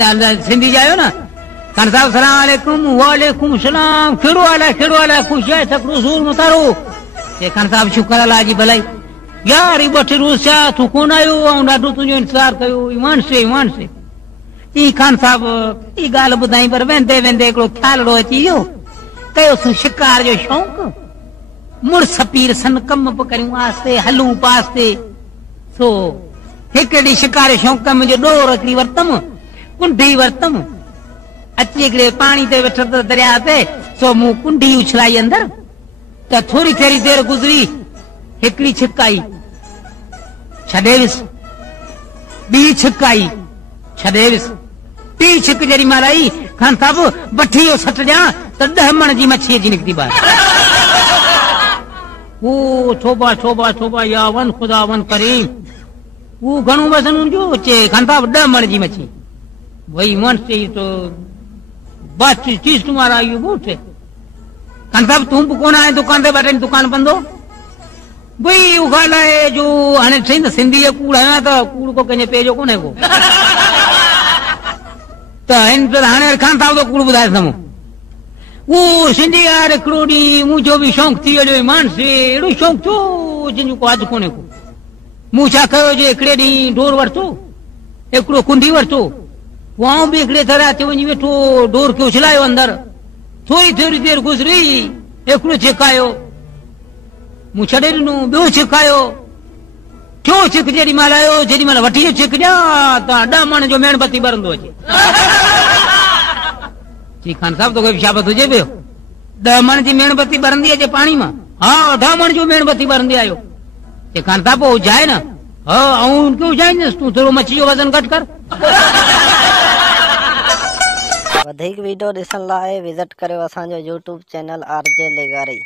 सिंधी जायो ना खान साहब सलाम अलैकुम वालेकुम सलाम खेड़ो वाला खुश है तकड़ो जोर मतारो ये खान साहब शुक्र अल्लाह जी भलाई यार ई बटे रोज तू कोन आयो ऐं ॾाढो तुंहिंजो इंतजार कयो ईमान से ई खान साहब ई ॻाल्हि ॿुधाई पर वेंदे वेंदे हिकिड़ो ख़्यालड़ो अची वियो कयोसीं शिकार जो शौक़ु मुड़स पीर सन कम पियो करियूं आस्ते हलूं पास्ते सो हिकु ॾींहुं शिकार जो शौक़ु मुंहिंजो ॾोर हिकिड़ी वरितमि कुंडी वरितमि अची हिकिड़े पाणी ते वेठो दरिया ते सो मूं कुंडी उछलाई अंदर त थोरी थोरी देर गुज़री हिकिड़ी छिक आई छॾे विस ॿी छिक आई छॾे विस टी छिक जॾहिं महिल आई खान साहब वठी वियो सट ॾियां त 10 मण जी मच्छी अची निकिती ॿाहिरि ओ छोबा या वन खुदा वन करीम वो घणो वज़न हुनजो चे खान साहब 10 मण जी मच्छी वही मन से तो बस चीज तुम्हारा यू बूट खान साहब तुम कौन आए दुकान ते बैठे दुकान बंदो भाई उगाला है जो हाणे सही न सिंधी कूड़ है तो कूड़ को कंहिंजे पेजो कोन्हे को त हिन पर हाणे खान साहब तो कूड़ ॿुधाए साम्हूं वो सिंधी यार हिकिड़ो ॾींहुं मुंहिंजो बि शौक़ु थी वियो ईमान से अहिड़ो शौक़ु छो जंहिंजो को अॼु कोन्हे को मूं छा कयो जे हिकिड़े ॾींहुं डोर वरितो हिकिड़ो कुंडी वरितो वहां भी हिकिड़े तरह ते वञी वेठो डोर खे उछलायो अंदर थोरी थोरी देर गुज़री हिकिड़ो छिकायो मूं छॾे ॾिनो ॿियो छिकायो टियों छिक जेॾी महिल आयो जेॾी महिल वठी छिक ॾियां त 10 मण जो मेणबती ॿरंदो अचे जी खान साहब तोखे शाबत हुजे पियो 10 मण जी मेणबती ॿरंदी अचे पाणी मां हा 10 मण जो मेणबती ॿरंदी आयो जे खान साहब पोइ उजाए न हा ऐं उनखे उजाईंदुसि तूं थोरो मच्छी जो वज़न घटि कर अधिक वीडियो ॾिसण लाइ विज़िट करियो असांजो YouTube चैनल RJ लेगारी।